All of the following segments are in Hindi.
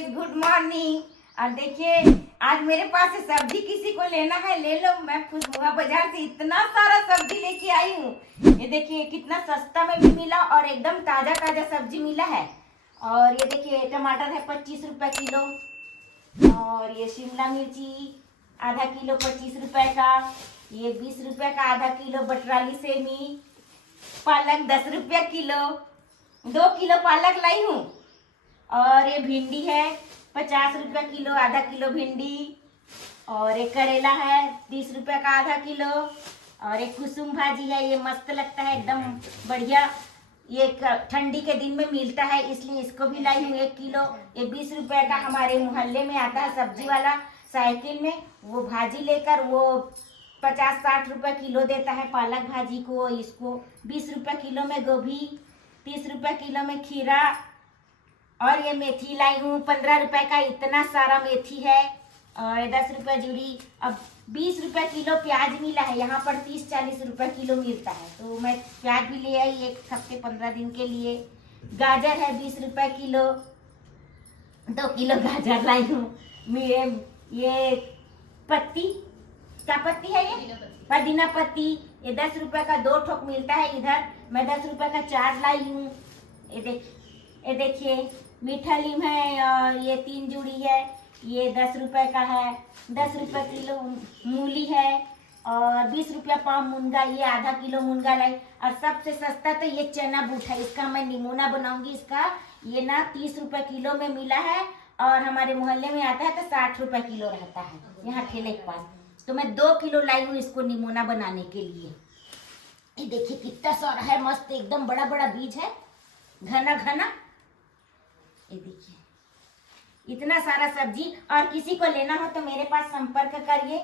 Guys, good morning. और देखिए आज मेरे पास से सब्जी किसी को लेना है ले लो। मैं खुशबुआ बाजार से इतना सारा सब्जी लेके आई हूँ। ये देखिए कितना सस्ता में भी मिला और एकदम ताजा ताजा सब्जी मिला है। और ये देखिए टमाटर है 25 रुपए किलो। और ये शिमला मिर्ची आधा किलो 25 रुपए का। ये 20 रुपए का आधा किलो बटराली सेमी। पालक 10 रुपया किलो। 2 किलो पालक लाई हूँ। और ये भिंडी है 50 रुपया किलो, आधा किलो भिंडी। और एक करेला है 30 रुपया का आधा किलो। और एक कुसुम भाजी है, ये मस्त लगता है एकदम बढ़िया। ये ठंडी के दिन में मिलता है इसलिए इसको भी लाई हूँ 1 किलो। ये 20 रुपए का हमारे मोहल्ले में आता है सब्जी वाला साइकिल में, वो भाजी लेकर वो 50-60 रुपए किलो देता है पालक भाजी को। इसको 20 रुपए किलो में गोभी, 30 रुपए किलो में खीरा। और ये मेथी लाई हूँ 15 रुपए का, इतना सारा मेथी है। और 10 रुपए जूरी। अब 20 रुपए किलो प्याज मिला है, यहाँ पर 30-40 रुपए किलो मिलता है तो मैं प्याज भी ले आई 1 हफ्ते 15 दिन के लिए। गाजर है 20 रुपए किलो, 2 किलो गाजर लाई हूँ। ये पत्ती क्या पत्ती है, ये पुदीना पत्ती, ये 10 रुपए का 2 ठोक मिलता है इधर। मैं 10 रुपए का 4 लाई हूँ। ये देखिए मीठा लीम है और ये 3 जूड़ी है, ये 10 रुपए का है। 10 रुपए किलो मूली है और 20 रुपया पाव मुनगा, ये आधा किलो मुनगा लाई। और सबसे सस्ता तो ये चना बूट है, इसका मैं निमोना बनाऊंगी। इसका ये ना 30 रुपए किलो में मिला है और हमारे मोहल्ले में आता है तो 60 रुपए किलो रहता है यहाँ ठेले के पास। तो मैं 2 किलो लाई हूँ इसको निमोना बनाने के लिए। ये देखिए कितना सारा है, मस्त एकदम बड़ा बड़ा बीज है, घना घना। ये देखिए इतना सारा सब्जी। और किसी को लेना हो तो मेरे पास संपर्क करिए।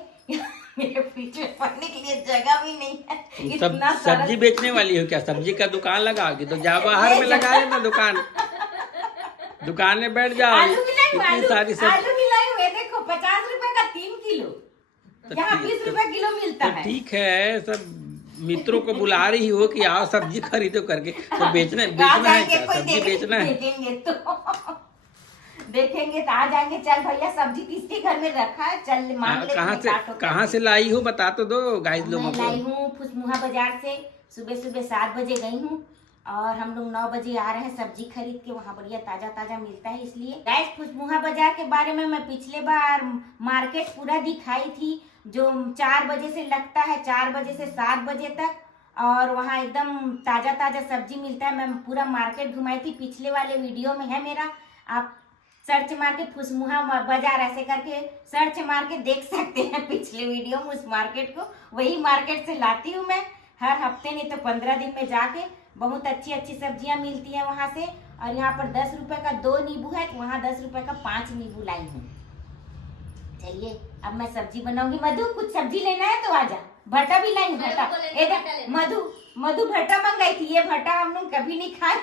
मेरे पीछे पड़ने के लिए जगह भी नहीं है। इतना सब्जी बेचने वाली हो क्या? सब्जी का दुकान लगाओगी तो जा बाहर में लगा लेना दुकान में बैठ जाओ। आलू भी लाई, आलू भी लाई हुए देखो 50 रुपए का 3 किलो, यहाँ 20 रुपए किलो मिलता है। ठीक है, सब मित्रों को बुला रही हो कि आओ सब्जी खरीदो करके, तो बेचना है क्या? सब्जी बेचना है। देखेंगे तो आ जाएंगे। चल भैया सब्जी किसके घर में रखा है, चल मांग ले। कहाँ से लाई हो बता तो दो गाइस लोगों को। लाई हूँ खुशमुहा बाजार से। सुबह 7 बजे गई हूँ और हम लोग 9 बजे आ रहे हैं सब्जी खरीद के। वहाँ बढ़िया ताजा ताजा मिलता है इसलिए। गाइस खुशमुहा बाजार के बारे में मैं पिछले बार मार्केट पूरा दिखाई थी, जो 4 बजे से लगता है, 4 बजे से 7 बजे तक। और वहाँ एकदम ताजा ताजा सब्जी मिलता है। मैं पूरा मार्केट घुमाई थी, पिछले वाले वीडियो में है मेरा। आप सर्च मार के खुशमुहा बाजार ऐसे करके सर्च मार के देख सकते हैं पिछले वीडियो में उस मार्केट को। वही मार्केट से लाती हूँ मैं हर हफ्ते, नहीं तो 15 दिन में जाके। बहुत अच्छी अच्छी सब्जियां मिलती हैं वहाँ से। और यहाँ पर 10 रुपए का 2 नींबू है, तो वहाँ 10 रुपए का 5 नींबू लाई हूँ। चलिए अब मैं सब्जी बनाऊंगी। मधु कुछ सब्जी लेना है तो आजा। भट्टा भी लाई हूँ, भट्टा। मधु भट्टा मंगाई थी। ये भट्टा हम लोग कभी नहीं खाए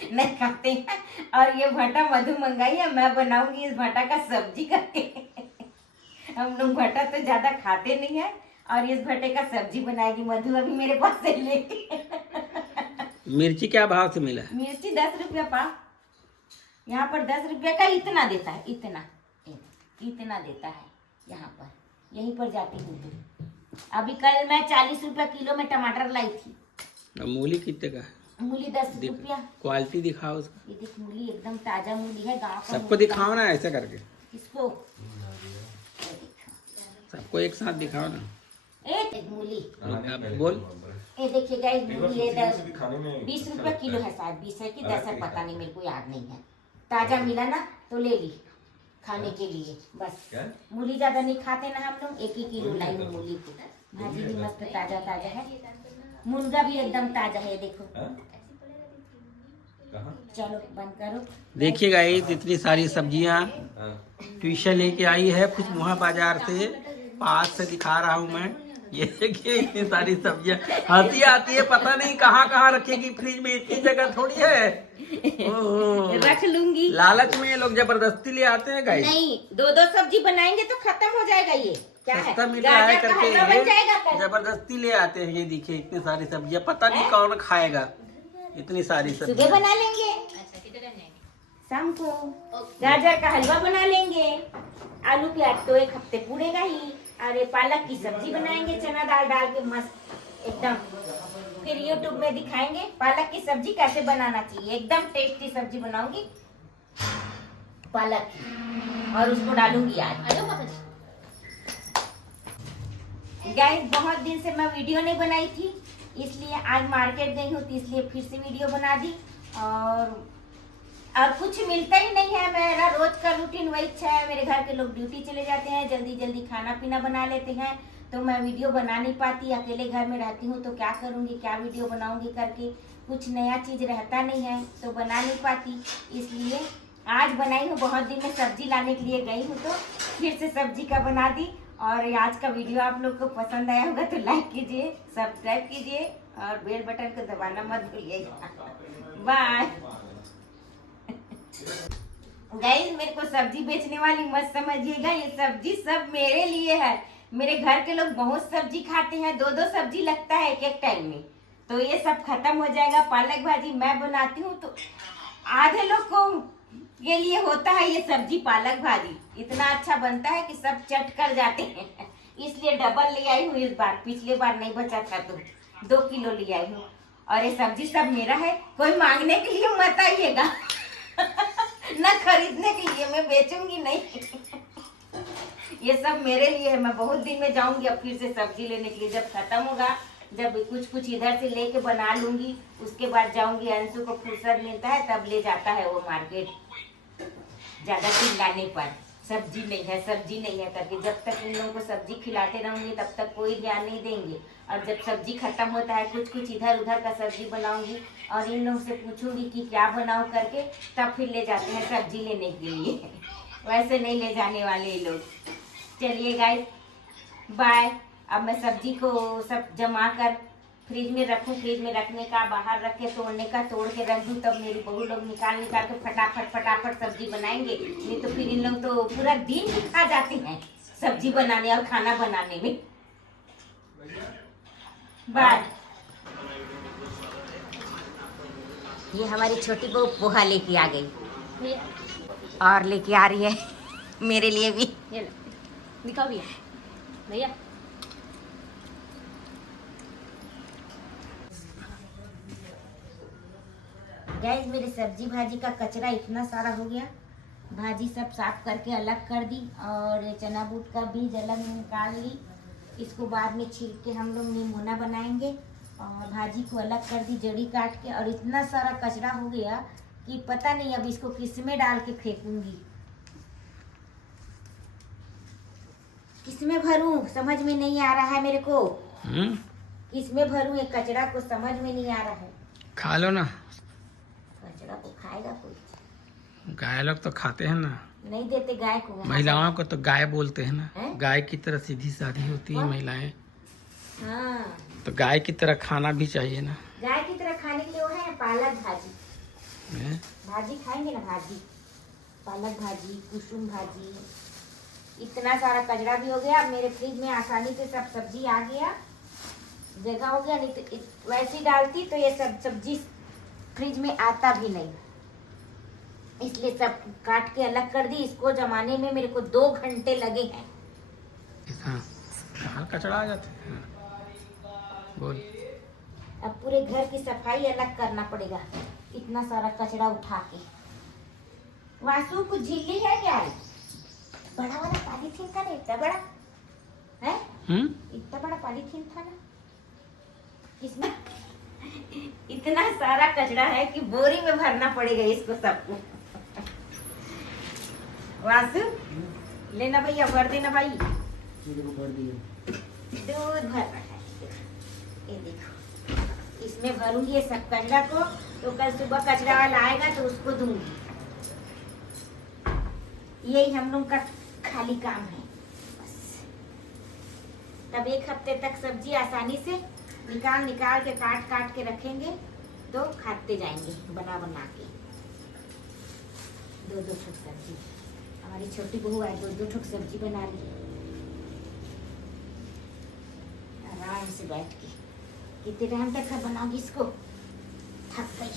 नहीं खाते हैं। और ये भट्टा मधु मंगाई है, मैं बनाऊंगी इस भट्टा का सब्जी करके। हम लोग भट्टा तो ज्यादा खाते नहीं है और इस भट्टे का सब्जी बनाएगी मधु अभी मेरे पास से लेके। मिर्ची क्या भाव से मिला? मिर्ची 10 रुपया पाव। यहाँ पर 10 रुपया का इतना देता है, इतना देता है यहाँ पर। यहीं पर जाती हूँ। अभी कल मैं 40 रुपया किलो में टमाटर लाई थी। मूली कितने का? मूली 10 रुपया। क्वालिटी दिखाओ उसका। ये देख मूली एकदम ताजा मूली है, गाँव का। सबको दिखाओ ना ऐसे करके। किसको? सबको एक साथ दिखाओ ना। एक मूली बोल। ये देखिए गाइस, मूली ये 20 रुपया किलो है, शायद 20 है कि 10 है, पता नहीं, मेरे को याद नहीं है। ताजा मिला ना तो ले ली खाने के लिए बस। मूली ज्यादा नहीं खाते ना हम लोग, 1 ही किलो लाई हूँ मूली को। भाजी भी मस्त ताजा ताजा है, मुनगा भी एकदम ताजा है। देखो चलो बंद करो। देखिए गाइस इतनी सारी सब्जियां ट्यूशन लेके आई है खुशमुहा बाजार से, पास से दिखा रहा हूँ मैं। ये देखिए इतनी सारी सब्जियां, हंसी आती है, पता नहीं कहाँ कहाँ रखेगी फ्रिज में, इतनी जगह थोड़ी है। रख लूंगी। लालच में ये लोग जबरदस्ती ले आते हैं गाइस। नहीं 2-2 सब्जी बनाएंगे तो खत्म हो जाएगा। ये क्या सस्ता है, मिल रहा है करके जबरदस्ती ले आते हैं। ये देखिए इतनी सारी सब्जियां, पता नहीं कौन खाएगा इतनी सारी सुबह सब्जियां। बना लेंगे। शाम को गाजर का हलवा बना लेंगे, आलू प्याज तो एक हफ्ते पूरेगा ही, अरे पालक की सब्जी बनाएंगे चना दाल डाल के मस्त एकदम। फिर यूट्यूब में दिखाएंगे पालक की सब्जी कैसे बनाना चाहिए, एकदम टेस्टी सब्जी बनाऊंगी पालक की और उसको डालूंगी आज। गाइस बहुत दिन से मैं वीडियो नहीं बनाई थी, इसलिए आज मार्केट गई हूँ तो इसलिए फिर से वीडियो बना दी। और कुछ मिलता ही नहीं है, मेरा रोज का रूटीन वही अच्छा है। मेरे घर के लोग ड्यूटी चले जाते हैं, जल्दी जल्दी खाना पीना बना लेते हैं, तो मैं वीडियो बना नहीं पाती। अकेले घर में रहती हूँ तो क्या करूँगी, क्या वीडियो बनाऊंगी करके, कुछ नया चीज रहता नहीं है तो बना नहीं पाती। इसलिए आज बनाई हूँ, बहुत दिन में सब्जी लाने के लिए गई हूँ तो फिर से सब्जी का बना दी। और आज का वीडियो आप लोग को पसंद आया होगा तो लाइक कीजिए, सब्सक्राइब कीजिए और बेल बटन को दबाना मत भूलिएगा। बाय गाइस, मेरे को सब्जी बेचने वाली मत समझिएगा, ये सब्जी सब मेरे लिए है। मेरे घर के लोग बहुत सब्जी खाते हैं, दो दो सब्जी लगता है एक एक टाइम में, तो ये सब खत्म हो जाएगा। पालक भाजी मैं बनाती हूँ तो आधे लोग को के लिए होता है ये सब्जी पालक भाजी, इतना अच्छा बनता है कि सब चट कर जाते हैं। इसलिए डबल ले आई हूँ इस बार, पिछले बार नहीं बचा था तो 2 किलो ले आई हूँ। और ये सब्जी सब मेरा है, कोई मांगने के लिए मत आइएगा न खरीदने के लिए, मैं बेचूंगी नहीं ये सब मेरे लिए है। मैं बहुत दिन में जाऊंगी अब फिर से सब्जी लेने के लिए, जब खत्म होगा, जब कुछ इधर से लेके बना लूंगी, उसके बाद जाऊंगी। अंशु को फुर्सत मिलता है तब ले जाता है वो मार्केट, ज्यादा चिल्लाने पर सब्जी नहीं है सब्जी नहीं है करके। जब तक इन लोगों को सब्जी खिलाते रहूंगी तब तक कोई ध्यान नहीं देंगे, और जब सब्जी खत्म होता है कुछ इधर उधर का सब्जी बनाऊंगी और इन लोगों से पूछूंगी कि क्या बनाऊं करके, तब फिर ले जाते हैं सब्जी लेने के लिए वैसे नहीं ले जाने वाले ये लोग। चलिए गाइस बाय। अब मैं सब्जी को सब जमा कर फ्रिज में रखूं, फ्रिज में रखने का, बाहर रख के तोड़ने का, तोड़ के रख दूं, तब मेरी बहू लोग निकाल के फटाफट सब्जी बनाएंगे। नहीं तो फिर इन लोग तो पूरा दिन ही खा जाते हैं सब्जी बनाने और खाना बनाने में। बाय। ये हमारी छोटी बहू पोहा लेके आ गई और लेके आ रही है मेरे लिए भी। दिखाओ भैया, भैया गैस मेरे सब्जी भाजी का कचरा इतना सारा हो गया, भाजी सब साफ करके अलग कर दी और चना बूट का बीज अलग निकाल ली। इसको बाद में छील के हम लोग निमोना बनाएंगे और भाजी को अलग कर दी जड़ी काट के। और इतना सारा कचरा हो गया कि पता नहीं अब इसको किस में डाल के फेंकूंगी, किस में भरूं समझ में नहीं आ रहा है मेरे को। किस में भरूं ये कचरा को समझ में नहीं आ रहा है। खा लो ना, कचरा को खाएगा कोई? गाय लोग तो खाते हैं ना, नहीं देते गाय को। महिलाओं को तो गाय बोलते हैं ना, है? गाय की तरह सीधी साधी होती है महिलाएं, हाँ तो गाय की तरह खाना भी चाहिए ना। गाय की तरह खाने के लिए वो है पालक भाजी, हैं? भाजी खाएंगे ना, भाजी पालक भाजी, कुसुम भाजी। इतना सारा कचरा भी हो गया, अब मेरे फ्रिज में आसानी से सब सब्जी आ गया, जगह हो गया। नहीं तो वैसी डालती तो ये सब सब्जी फ्रिज में आता भी नहीं, इसलिए सब काट के अलग कर दी। इसको जमाने में मेरे को 2 घंटे लगे हैं। हाँ, कचरा आ जाते हैं। बोल। अब पूरे घर की सफाई अलग करना पड़ेगा, इतना सारा कचरा उठा के। वासु कुछ झिल्ली है क्या? बड़ा वाला पॉलीथीन था ना, इतना बड़ा है, इतना बड़ा पॉलीथीन था ना, इसमें इतना सारा कचरा है कि बोरी में भरना पड़ेगा इसको सबको। वासु लेना भैया, भर देना भाई, दूध भरना है। ये देखो इसमें भरूंगी ये सब कचरा को, तो कल सुबह कचरा वाला आएगा तो उसको दूंगी। यही हम लोग का खाली काम है बस। तब 1 हफ्ते तक सब्जी आसानी से निकाल के काट के रखेंगे तो खाते जाएंगे बना के। 2-2 ठोक सब्जी, हमारी छोटी बहू है 2-2 ठोक सब्जी बना ली आराम से बैठ के। कितने टाइम तक बनाऊंगी इसको, थक गई।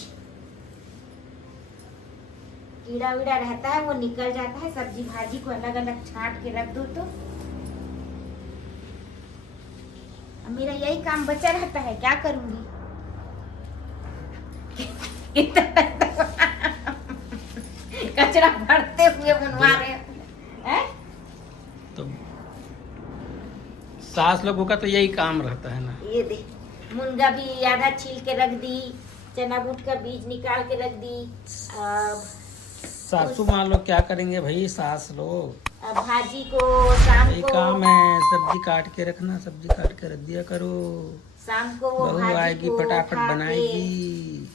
कीड़ा वीड़ा रहता है वो निकल जाता है। सब्जी भाजी को अलग अलग छांट के रख दो तो अब मेरा यही काम बचा रहता है, क्या करूंगी। कचरा भरते हुए बनवा रहे हैं। तो सास लोगों का तो यही काम रहता है ना। ये दे मुनगा भी आधा छील के रख दी, चना बूट का बीज निकाल के रख दी। सासू माँ लोग क्या करेंगे भाई, सास लोग अब भाजी को शाम यही को काम है, सब्जी काट के रखना, सब्जी काट के रख दिया करो। शाम को वो बहू भाजी आएगी को फटाफट खा के बनाएगी।